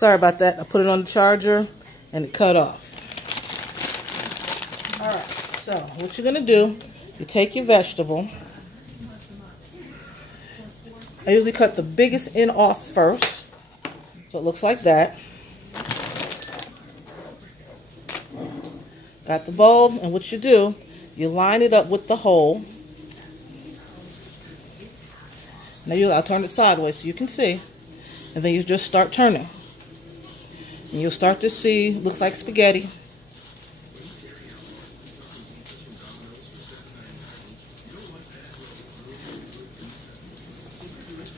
Sorry about that. I put it on the charger and it cut off. Alright, so what you're going to do, you take your vegetable. I usually cut the biggest end off first. So it looks like that. Got the bowl, and what you do, you line it up with the hole. Now I'll turn it sideways so you can see. And then you just start turning. And you'll start to see, looks like spaghetti.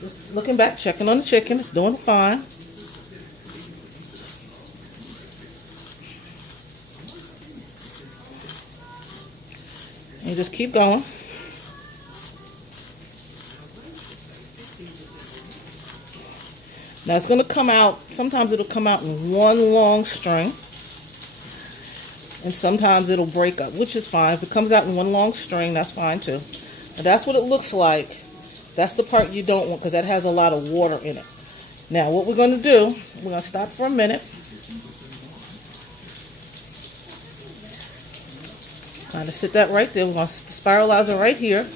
Just looking back, checking on the chicken, it's doing fine. And you just keep going. Now it's going to come out, sometimes it'll come out in one long string. And sometimes it'll break up, which is fine. If it comes out in one long string, that's fine too. But that's what it looks like. That's the part you don't want because that has a lot of water in it. Now what we're going to do, we're going to stop for a minute. Kind of sit that right there. We're going to spiralize it right here.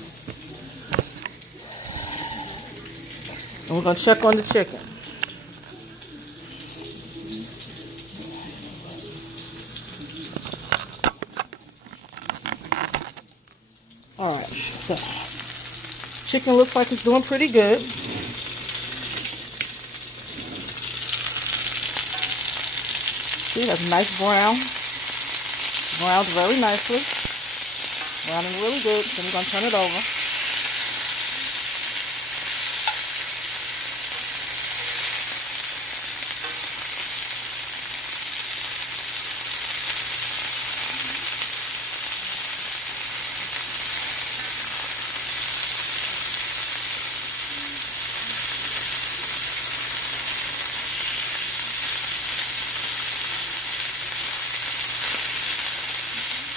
And we're going to check on the chicken. Alright, so chicken looks like it's doing pretty good. See, that's nice brown. Browned very nicely. Browning really good. So we're going to turn it over.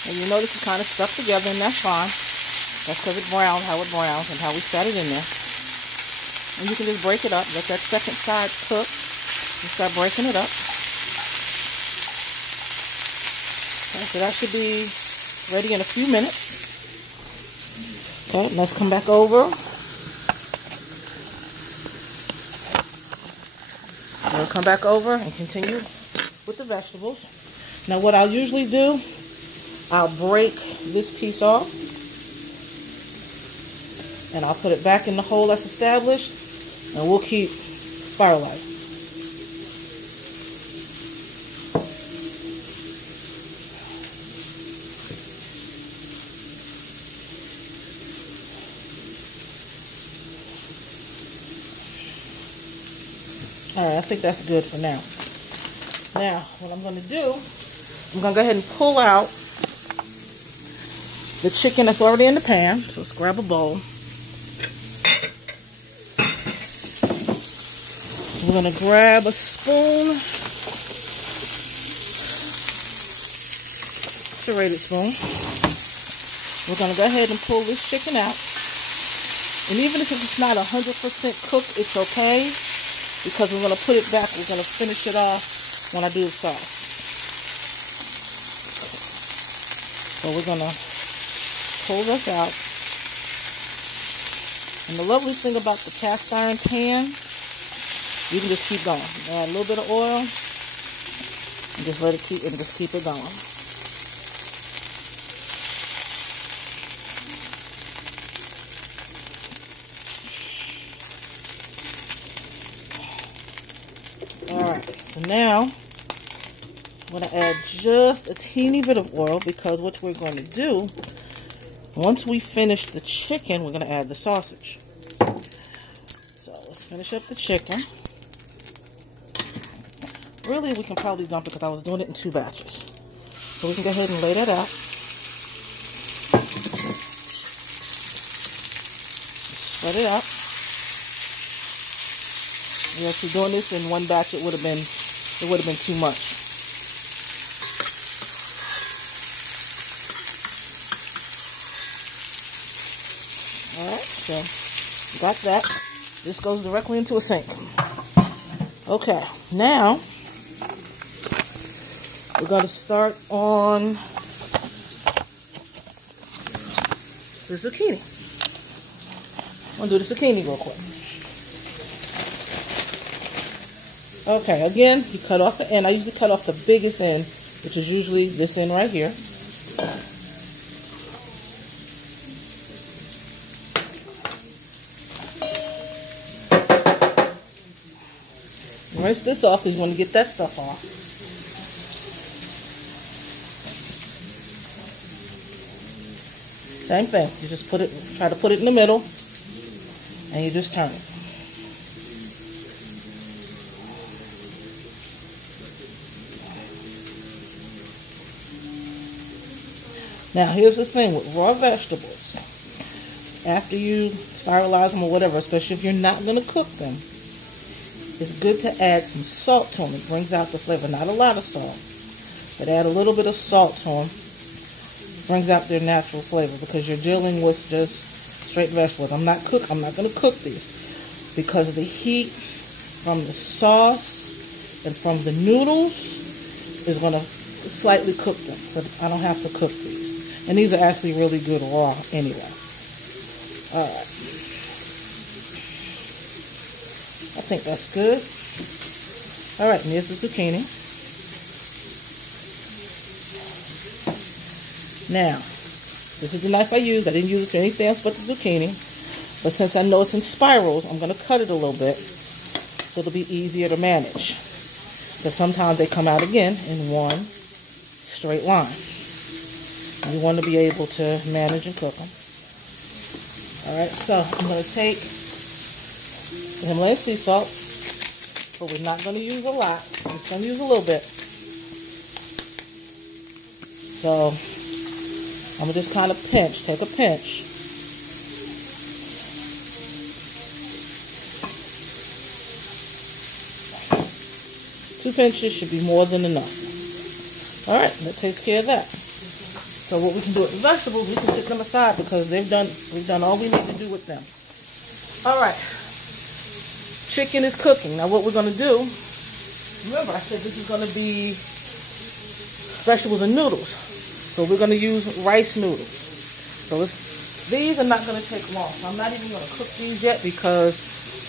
And you notice it kind of stuck together, and that's fine. That's because it browned, how it browns, and how we set it in there. And you can just break it up. Let that second side cook. And start breaking it up. Okay, so that should be ready in a few minutes. Okay, let's come back over. We'll come back over and continue with the vegetables. Now what I'll usually do, I'll break this piece off and I'll put it back in the hole that's established, and we'll keep spiralizing. Alright, I think that's good for now. Now, what I'm going to do, I'm going to go ahead and pull out the chicken that's already in the pan. So let's grab a bowl. We're going to grab a spoon. Serrated spoon. We're going to go ahead and pull this chicken out. And even if it's not 100% cooked, it's okay. Because we're going to put it back. We're going to finish it off when I do the sauce. So we're going to pull this out. And the lovely thing about the cast iron pan, you can just keep going. Add a little bit of oil and just let it keep it going. Alright, so now I'm going to add just a teeny bit of oil, because what we're going to do, once we finish the chicken, we're going to add the sausage. So let's finish up the chicken. Really, we can probably dump it because I was doing it in 2 batches. So we can go ahead and lay that out. Spread it out. If you're doing this in 1 batch, it would have been too much. Alright, so got that. This goes directly into a sink. Okay, now We're going to start on the zucchini. I'm going to do the zucchini real quick. Okay, again, you cut off the end. I usually cut off the biggest end, which is usually this end right here. Rinse this off because you want to get that stuff off. Same thing. You just try to put it in the middle, and you just turn it. Now, here's the thing with raw vegetables. After you sterilize them or whatever, especially if you're not going to cook them, it's good to add some salt to them. It brings out the flavor. Not a lot of salt, but add a little bit of salt to them. It brings out their natural flavor because you're dealing with just straight vegetables. I'm not going to cook these because of the heat from the sauce and from the noodles is going to slightly cook them. So I don't have to cook these. And these are actually really good raw anyway. Alright. I think that's good. Alright, and here's the zucchini. Now, this is the knife I used. I didn't use it for anything else but the zucchini. But since I know it's in spirals, I'm going to cut it a little bit so it'll be easier to manage. Because sometimes they come out again in one straight line. You want to be able to manage and cook them. Alright, so I'm going to take the Himalayan sea salt, but we're not going to use a lot. I'm just going to use a little bit. So I'm going to just kind of take a pinch. Two pinches should be more than enough. Alright, that takes care of that. So what we can do with the vegetables, we can put them aside because we've done all we need to do with them. Alright. Chicken is cooking. Now what we're going to do, remember I said this is going to be vegetables and noodles. So we're going to use rice noodles. So these are not going to take long. So I'm not even going to cook these yet because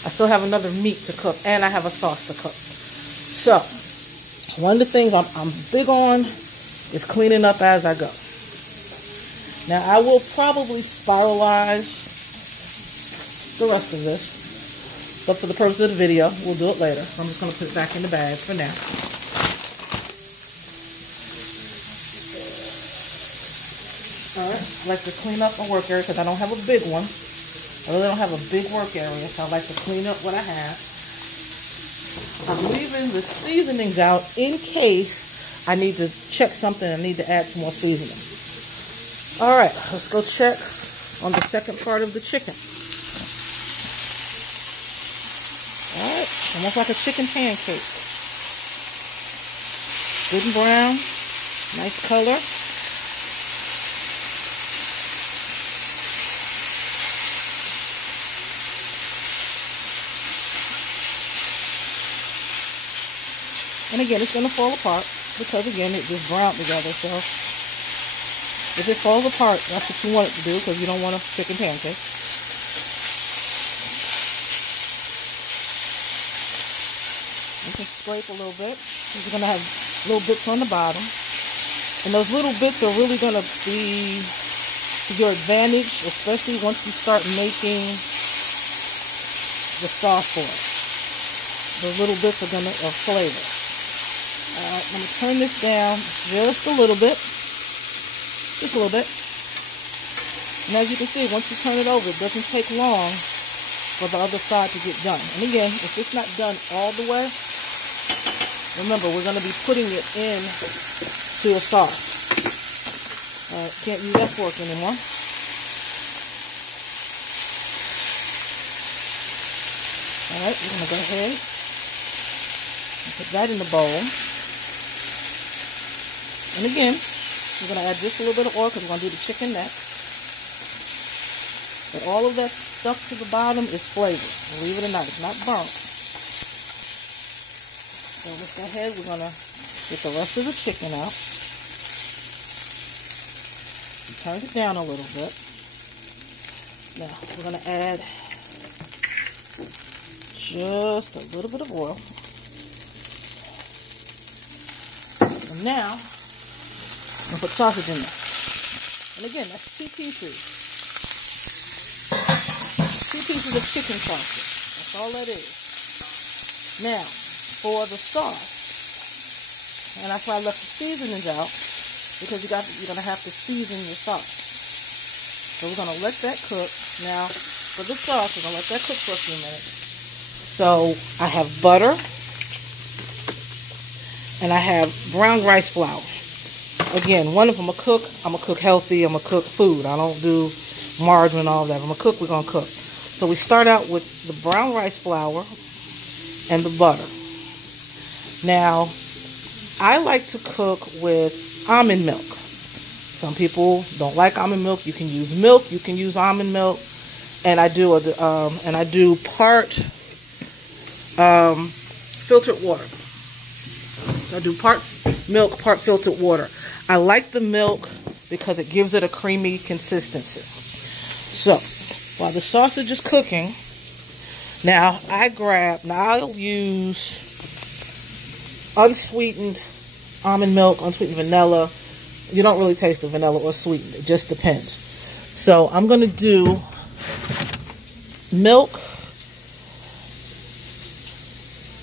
I still have another meat to cook and I have a sauce to cook. So one of the things I'm big on is cleaning up as I go. Now, I will probably spiralize the rest of this, but for the purpose of the video, we'll do it later. So I'm just going to put it back in the bag for now. Alright, I like to clean up my work area because I don't have a big one. I really don't have a big work area, so I like to clean up what I have. I'm leaving the seasonings out in case I need to check something. I need to add some more seasoning. Alright, let's go check on the second part of the chicken. Alright, almost like a chicken pancake. Good and brown, nice color. And again, it's going to fall apart because again, it just browned together, so if it falls apart, that's what you want it to do because you don't want a chicken pancake. You can scrape a little bit. You're going to have little bits on the bottom. And those little bits are really going to be to your advantage, especially once you start making the sauce for it. Those little bits are going to flavor. Alright, I'm going to turn this down just a little bit. Just a little bit. And as you can see, once you turn it over, it doesn't take long for the other side to get done. And again, if it's not done all the way, remember, we're going to be putting it in to a sauce. Alright, can't use that fork anymore. Alright, we're going to go ahead and put that in the bowl. And again, we're going to add just a little bit of oil because we're going to do the chicken next. But all of that stuff to the bottom is flavored. Believe it or not, it's not burnt. So let's go ahead. We're going to Get the rest of the chicken out. Turn it down a little bit. Now, we're going to add just a little bit of oil. And now, I'm going to put sausage in there. And again, that's 2 pieces. 2 pieces of chicken sausage. That's all that is. Now, for the sauce, and that's why I left the seasonings out, because you're going to have to season your sauce. So we're going to let that cook. Now, for the sauce, we're going to let that cook for a few minutes. So I have butter, and I have brown rice flour. Again, one of them I'm going to cook healthy, I'm going to cook food. I don't do margarine and all that. I'm going to cook, we're going to cook. So we start out with the brown rice flour and the butter. Now, I like to cook with almond milk. Some people don't like almond milk. You can use milk. You can use almond milk. And I do part filtered water. So I do part milk, part filtered water. I like the milk because it gives it a creamy consistency. So while the sausage is cooking, now I'll use unsweetened almond milk, unsweetened vanilla. You don't really taste the vanilla or sweetened. It just depends. So I'm going to do milk.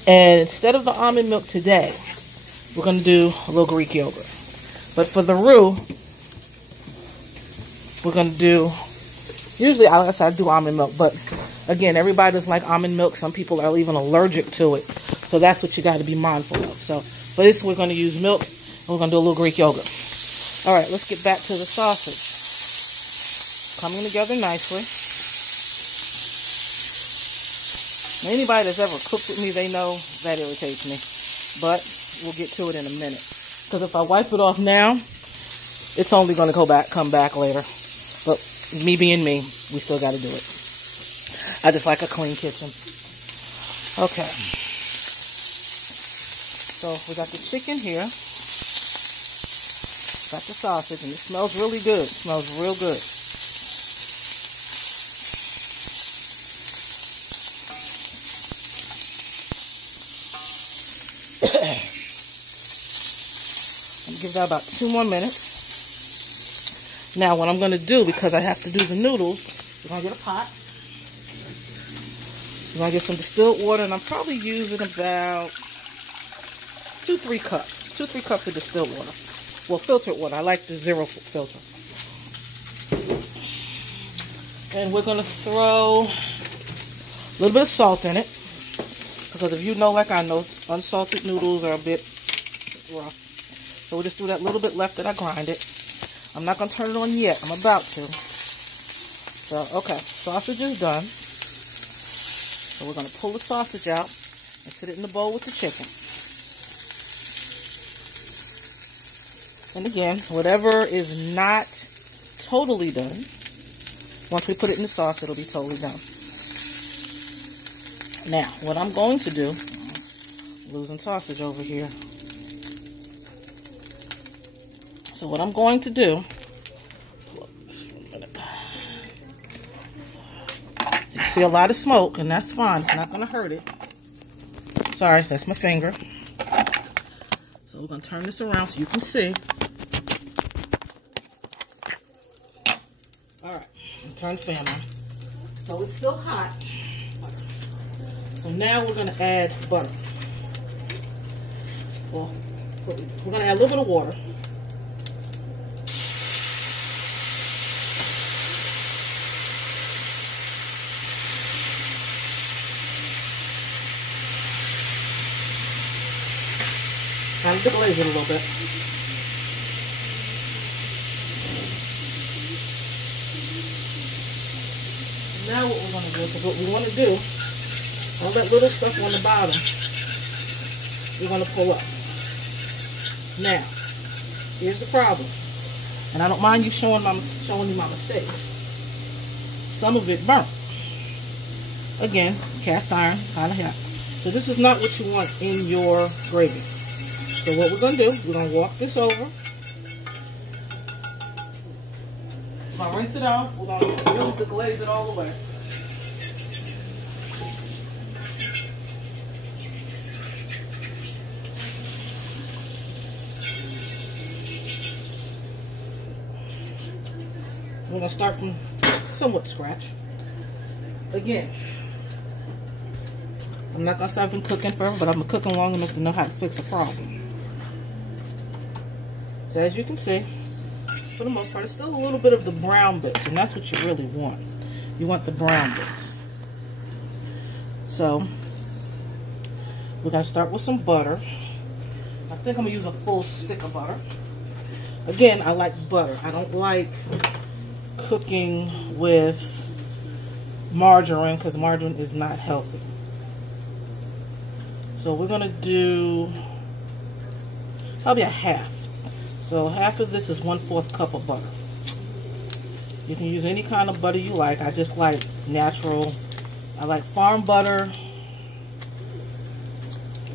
And instead of the almond milk today, we're going to do a little Greek yogurt. But for the roux, we're going to do, usually I do almond milk. But again, everybody doesn't like almond milk. Some people are even allergic to it. So that's what you got to be mindful of. So for this, we're going to use milk. And we're going to do a little Greek yogurt. All right, let's get back to the sausage. Coming together nicely. Now, anybody that's ever cooked with me, they know that irritates me. But we'll get to it in a minute. Because if I wipe it off now, it's only going to come back later. But me being me, we still got to do it. I just like a clean kitchen. Okay. So we got the chicken here. Got the sausage, and it smells really good. It smells real good. I'm gonna give that about 2 more minutes. Now, what I'm gonna do, because I have to do the noodles, we're gonna get a pot. We're gonna get some distilled water, and I'm probably using about 2-3 cups. 2-3 cups of distilled water. Well, filtered water. I like the zero filter. And we're going to throw a little bit of salt in it. Because if you know, like I know, unsalted noodles are a bit rough. So we'll just do that little bit left that I grinded. I'm not going to turn it on yet. I'm about to. So, okay. Sausage is done. So we're going to pull the sausage out and sit it in the bowl with the chicken. And again, whatever is not totally done, once we put it in the sauce, it'll be totally done. Now, what I'm going to do, losing sausage over here. So what I'm going to do, you see a lot of smoke, and that's fine. It's not going to hurt it. Sorry, that's my finger. So we're going to turn this around so you can see. Alright, turn the fan on. So it's still hot. So now we're going to add butter. Well, we're going to add a little bit of water. Kind of glaze it a little bit. Now what we're going to do, because what we want to do, all that little stuff on the bottom, we're going to pull up. Now, here's the problem. And I don't mind you showing you my mistakes. Some of it burnt. Again, cast iron, kind of hot. So this is not what you want in your gravy. So what we're going to do, we're going to walk this over. We're going to rinse it off. We're going to really deglaze it all the way. We're going to start from somewhat scratch. Again, I'm not going to say I've been cooking forever, but I've been cooking long enough to know how to fix a problem. So as you can see, for the most part, it's still a little bit of the brown bits, and that's what you really want. You want the brown bits. So, we're going to start with some butter. I think I'm going to use a full stick of butter. Again, I like butter. I don't like cooking with margarine because margarine is not healthy. So we're going to do probably a half. So half of this is 1/4 cup of butter. You can use any kind of butter you like. I just like natural. I like farm butter.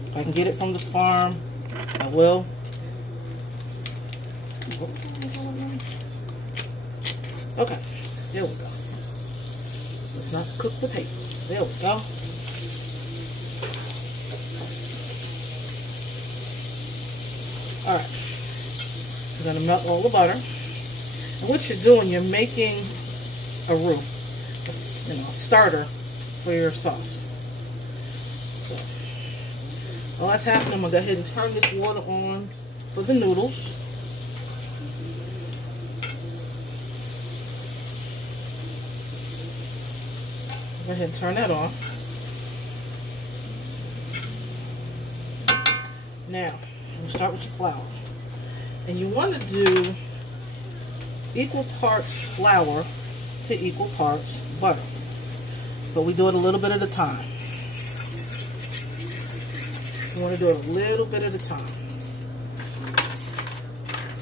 If I can get it from the farm, I will. Okay, there we go. Let's not cook the paper. There we go. Alright. You're going to melt all the butter. And what you're doing, you're making a roux. You know, a starter for your sauce. So, while that's happening, I'm going to go ahead and turn this water on for the noodles. Go ahead and turn that on. Now, we'll start with your flour. And you want to do equal parts flour to equal parts butter. But we do it a little bit at a time. You want to do it a little bit at a time.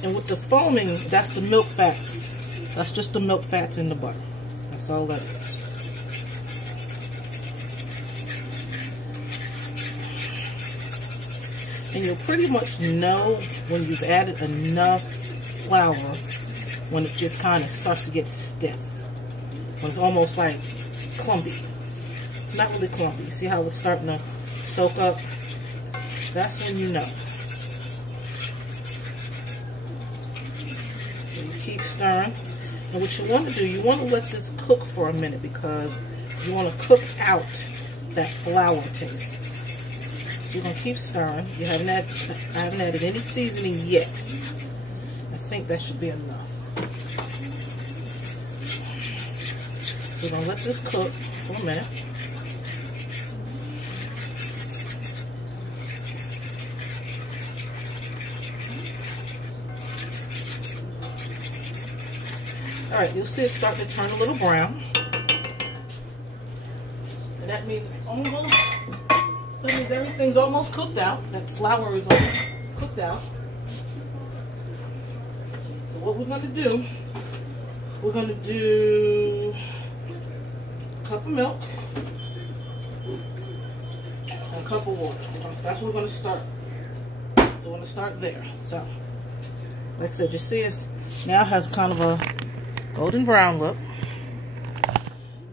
And with the foaming, that's the milk fats. That's just the milk fats in the butter. That's all that is. And you'll pretty much know when you've added enough flour when it just kind of starts to get stiff. When it's almost like clumpy. It's not really clumpy. You see how it's starting to soak up? That's when you know. So you keep stirring. And what you want to do, you want to let this cook for a minute because you want to cook out that flour taste. You're going to keep stirring. I haven't added any seasoning yet. I think that should be enough. We're going to let this cook for a minute. Alright, you'll see it start to turn a little brown. And that means it's almost... That means everything's almost cooked out. That flour is almost cooked out. So what we're going to do, we're going to do a cup of milk and a cup of water. That's what we're going to start. So we're going to start there. So, like I said, you see it now has kind of a golden brown look.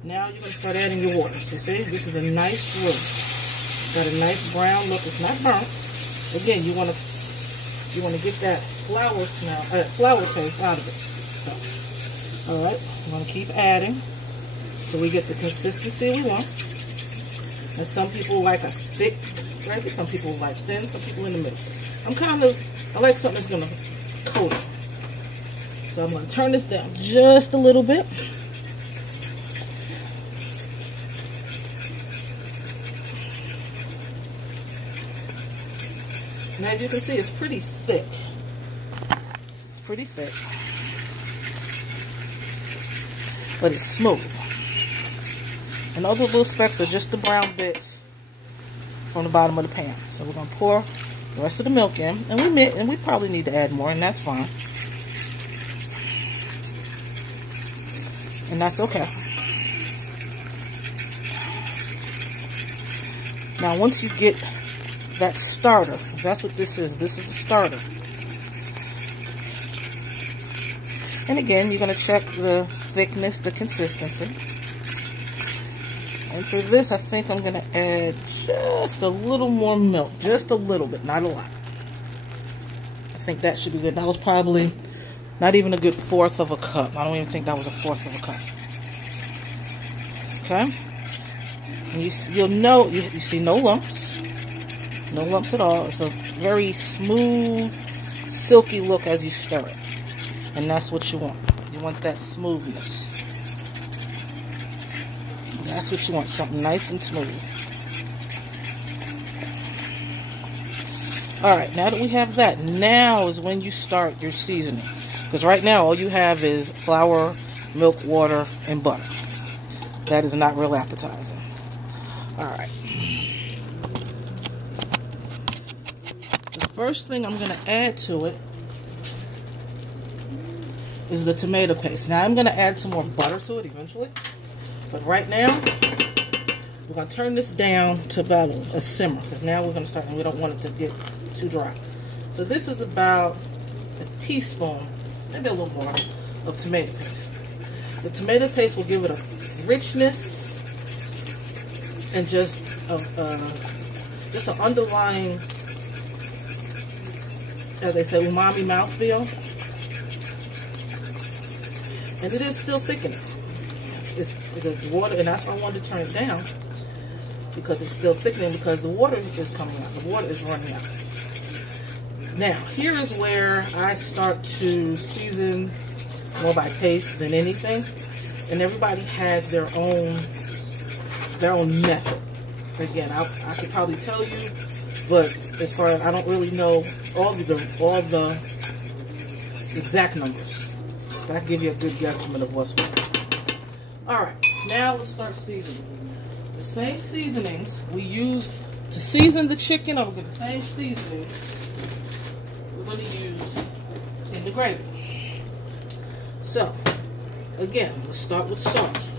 Now you're going to start adding your water. So see, this is a nice roux. Got a nice brown look. It's not burnt. Again, you want to get that flour smell, flour taste out of it. So, all right, I'm going to keep adding till we get the consistency we want. And some people like a thick gravy, some people like thin, some people in the middle. I like something that's going to coat it. So I'm going to turn this down just a little bit. And as you can see, it's pretty thick. It's pretty thick. But it's smooth. And those little specks are just the brown bits from the bottom of the pan. So we're going to pour the rest of the milk in. And we probably need to add more, and that's fine. And that's okay. Now once you get that starter. That's what this is. This is the starter. And again, you're going to check the thickness, the consistency. And for this, I think I'm going to add just a little more milk. Just a little bit, not a lot. I think that should be good. That was probably not even a good 1/4 of a cup. I don't even think that was a 1/4 of a cup. Okay? And you'll know, you see no lumps. No lumps at all. It's a very smooth, silky look as you stir it. And that's what you want. You want that smoothness. That's what you want, something nice and smooth. Alright, now that we have that, now is when you start your seasoning. Because right now, all you have is flour, milk, water, and butter. That is not real appetizing. Alright. The first thing I'm going to add to it is the tomato paste. Now, I'm going to add some more butter to it eventually. But right now, we're going to turn this down to about a simmer. Because now we're going to start, and we don't want it to get too dry. So this is about a teaspoon, maybe a little more, of tomato paste. The tomato paste will give it a richness and just an underlying, as they say, umami mouthfeel. And it is still thickening. It's the water, and that's why I wanted to turn it down, because it's still thickening, because the water is coming out. The water is running out. Now, here is where I start to season more by taste than anything. And everybody has their own method. Again, I could probably tell you, but as far as I don't really know all the exact numbers. But I can give you a good guesstimate of what's what. Alright, now let's start seasoning. The same seasonings we used to season the chicken, or we're going to the same seasoning we're going to use in the gravy. So, again, let's start with salt.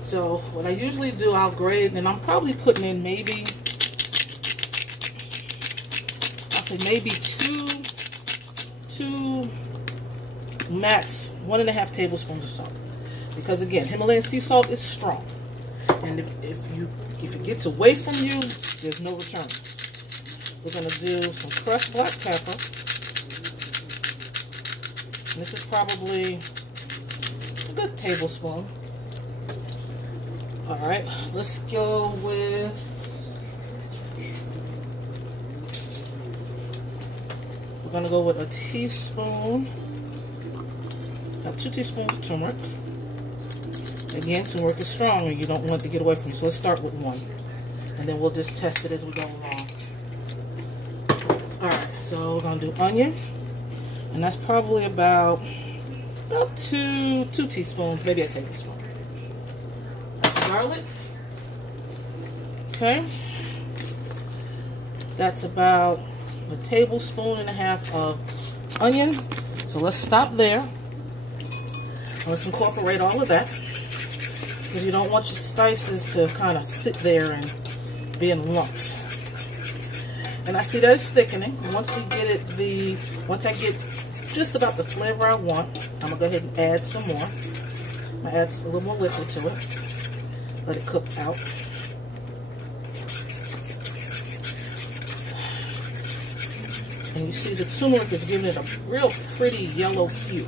So, what I usually do, I'll grade, and I'm probably putting in maybe, I'll say maybe two max 1.5 tablespoons of salt. Because again, Himalayan sea salt is strong, and if it gets away from you, there's no return. We're going to do some crushed black pepper. And this is probably a good tablespoon. All right, let's go with we're going to go with a teaspoon. 2 teaspoons of turmeric. Again, turmeric is strong and you don't want it to get away from you. So let's start with 1. And then we'll just test it as we go along. Alright, so we're going to do onion. And that's probably about 2 teaspoons, maybe a tablespoon. That's garlic. Okay. That's about 1.5 tablespoons of onion. So let's stop there. Let's incorporate all of that, because you don't want your spices to kind of sit there and be in lumps. And I see that it's thickening. And once I get just about the flavor I want, I'm gonna go ahead and add some more. I'm gonna add a little more liquid to it. Let it cook out. And you see the turmeric is giving it a real pretty yellow hue.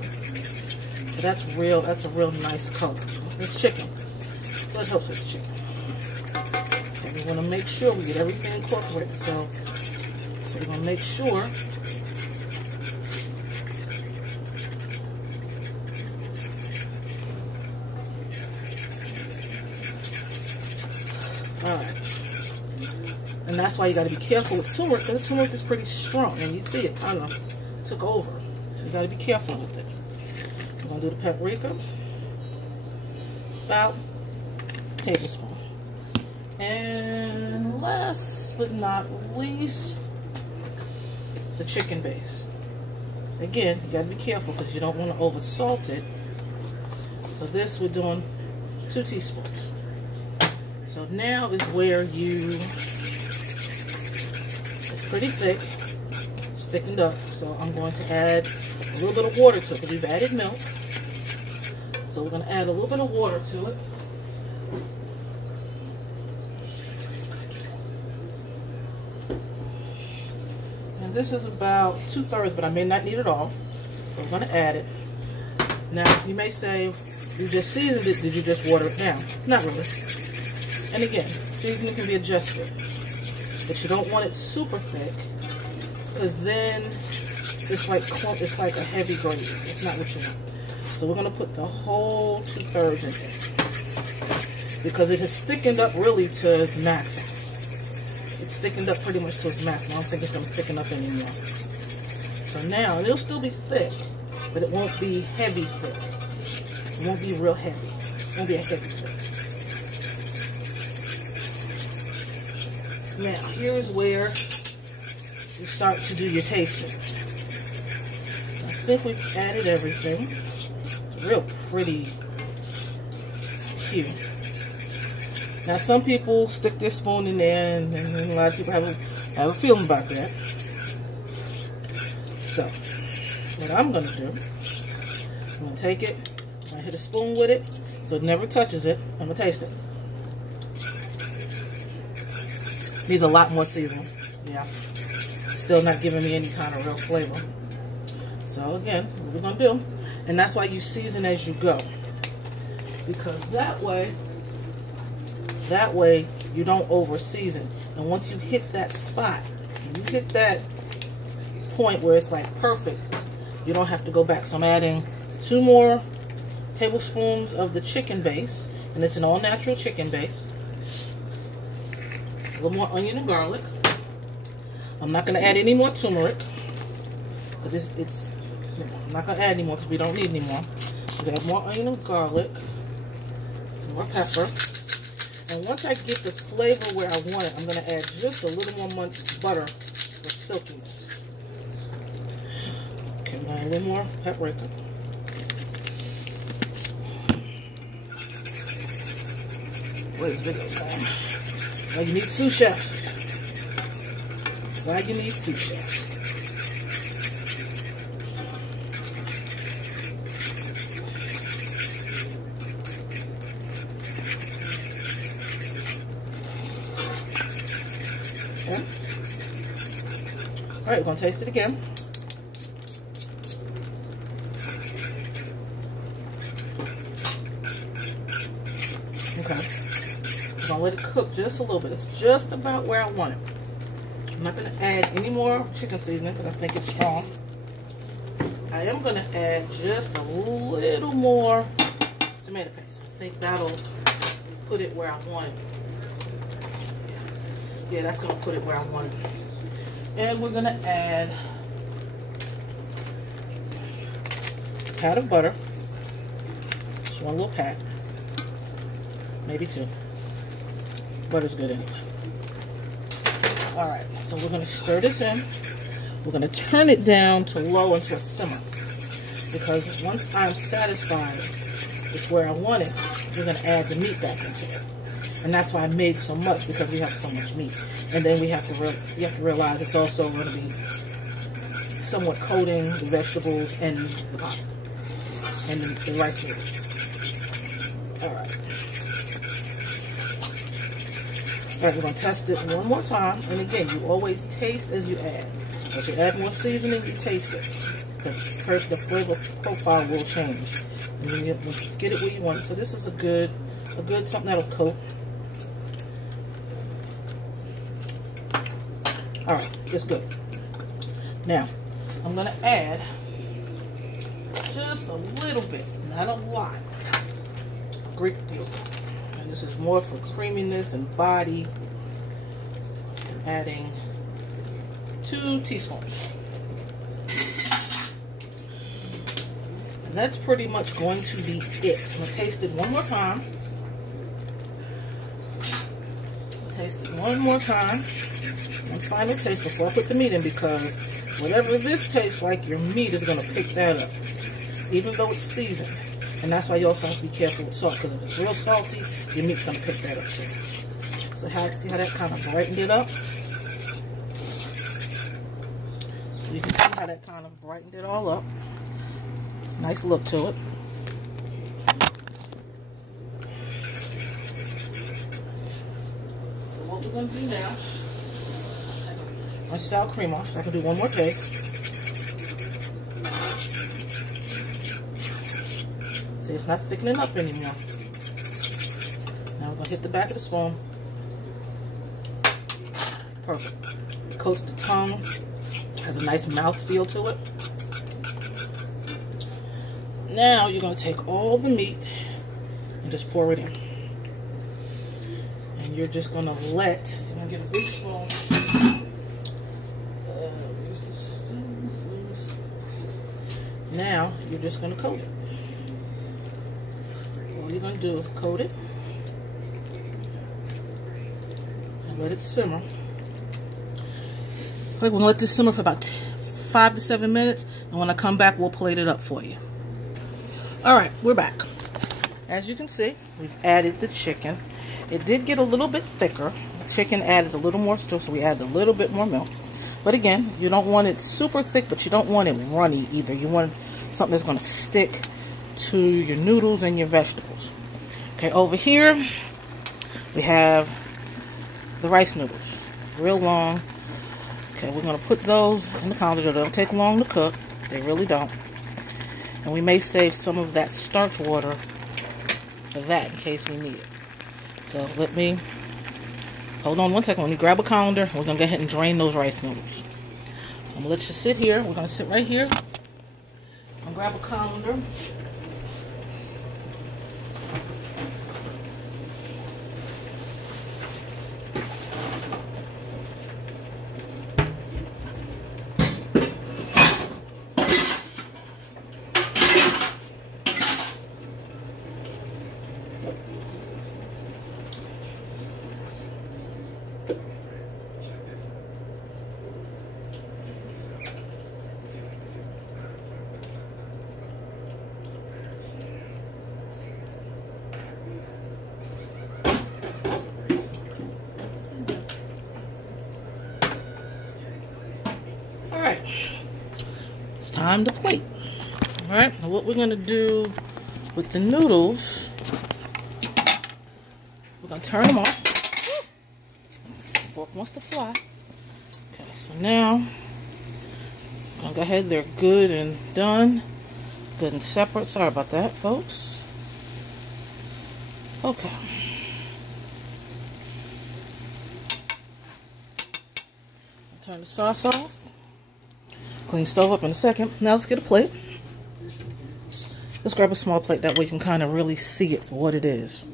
So that's a real nice color. It's chicken. So it helps with the chicken. And we want to make sure we get everything incorporated. So we're going to make sure alright. And that's why you got to be careful with turmeric, because turmeric is pretty strong. And you see it kind of took over. So you got to be careful with it. I'm going to do the paprika, about a tablespoon. And last but not least, the chicken base. Again, you got to be careful because you don't want to over salt it. So this we're doing 2 teaspoons. So now is where you pretty thick. It's thickened up. So I'm going to add a little bit of water to it because we've added milk. So we're going to add a little bit of water to it. And this is about 2/3, but I may not need it all. So we're going to add it. Now, you may say, you just seasoned it, did you just water it down? Not really. And again, seasoning can be adjusted. But you don't want it super thick, because then it's like a heavy gravy. It's not what you want. So we're going to put the whole 2/3 in there, because it has thickened up really to its maximum. It's thickened up pretty much to its maximum. I don't think it's going to thicken up anymore. So now, it'll still be thick, but it won't be heavy thick. It won't be real heavy. It won't be a heavy thick. Now, here's where you start to do your tasting. I think we've added everything. It's real pretty hue. Now, some people stick their spoon in there, and a lot of people have a feeling about that. So, what I'm going to do, I'm going to take it, I'm going to hit a spoon with it, so it never touches it. I'm going to taste it. Needs a lot more seasoning. Yeah. Still not giving me any kind of real flavor. So again, what we're going to do, and that's why you season as you go. Because that way you don't over season. And once you hit that spot, you hit that point where it's like perfect, you don't have to go back. So I'm adding 2 more tablespoons of the chicken base, and it's an all natural chicken base. A little more onion and garlic. I'm not going to add any more turmeric, because I'm not going to add any more because we don't need any more. We're going to add more onion and garlic, some more pepper. And once I get the flavor where I want it, I'm going to add just a little more butter for silkiness. Okay, I'm going to add a little more paprika. What is video time? Why you need sous chefs. Why you need sous chefs. Okay. Alright, we're going to taste it again. Okay. I'm going to let it cook just a little bit. It's just about where I want it. I'm not going to add any more chicken seasoning because I think it's strong. I am going to add just a little more tomato paste. I think that'll put it where I want it. Yeah, that's going to put it where I want it. And we're going to add a pat of butter. Just one little pat. Maybe 2. Butter's good anyway. Alright, so we're going to stir this in. We're going to turn it down to low into a simmer. Because once I'm satisfied with where I want it, we're going to add the meat back into it. And that's why I made so much, because we have so much meat. And then we have to realize it's also going to be somewhat coating the vegetables and the pasta. And the rice noodles. Alright. Alright, we're going to test it one more time. And again, you always taste as you add. As you add more seasoning, you taste it. Because first the flavor profile will change. And then you get it where you want it. So this is a good something that'll coat. Alright, it's good. Now, I'm going to add just a little bit, not a lot, Greek yogurt. And this is more for creaminess and body. I'm adding 2 teaspoons. And that's pretty much going to be it. I'm going to taste it one more time. Taste it one more time. And final taste before I put the meat in, because whatever this tastes like, your meat is going to pick that up, even though it's seasoned. And that's why you also have to be careful with salt, because if it's real salty, your meat's going to pick that up too. So see how that kind of brightened it up? So you can see how that kind of brightened it all up. Nice look to it. So what we're going to do now, let's style cream off. So I can do one more taste. See, it's not thickening up anymore. Now we're going to hit the back of the spoon. Perfect. It coats the tongue. Has a nice mouth feel to it. Now you're going to take all the meat and just pour it in. And you're just going to let, you're going to get a big spoon. Now you're just going to coat it. All you're going to do is coat it and let it simmer. We're going to let this simmer for about 5 to 7 minutes, and when I come back, we'll plate it up for you. Alright, we're back. As you can see, we've added the chicken. It did get a little bit thicker. The chicken added a little more still, so we added a little bit more milk. But again, you don't want it super thick, but you don't want it runny either. You want something that's going to stick to your noodles and your vegetables. Okay, over here, we have the rice noodles. Real long. Okay, we're going to put those in the colander. They don't take long to cook. They really don't. And we may save some of that starch water for that in case we need it. So let me, hold on one second. Let me grab a colander. We're going to go ahead and drain those rice noodles. So I'm going to let you sit here. We're going to sit right here. I'm going to grab a colander. It's time to plate. Alright, now what we're going to do with the noodles, we're going to turn them off. Fork wants to fly. Okay, so now, I'm going to go ahead. They're good and done. Good and separate. Sorry about that, folks. Okay. Turn the sauce off. Clean stove up in a second. Now let's get a plate. Let's grab a small plate. That way you can kind of really see it for what it is.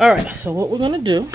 Alright, so what we're going to do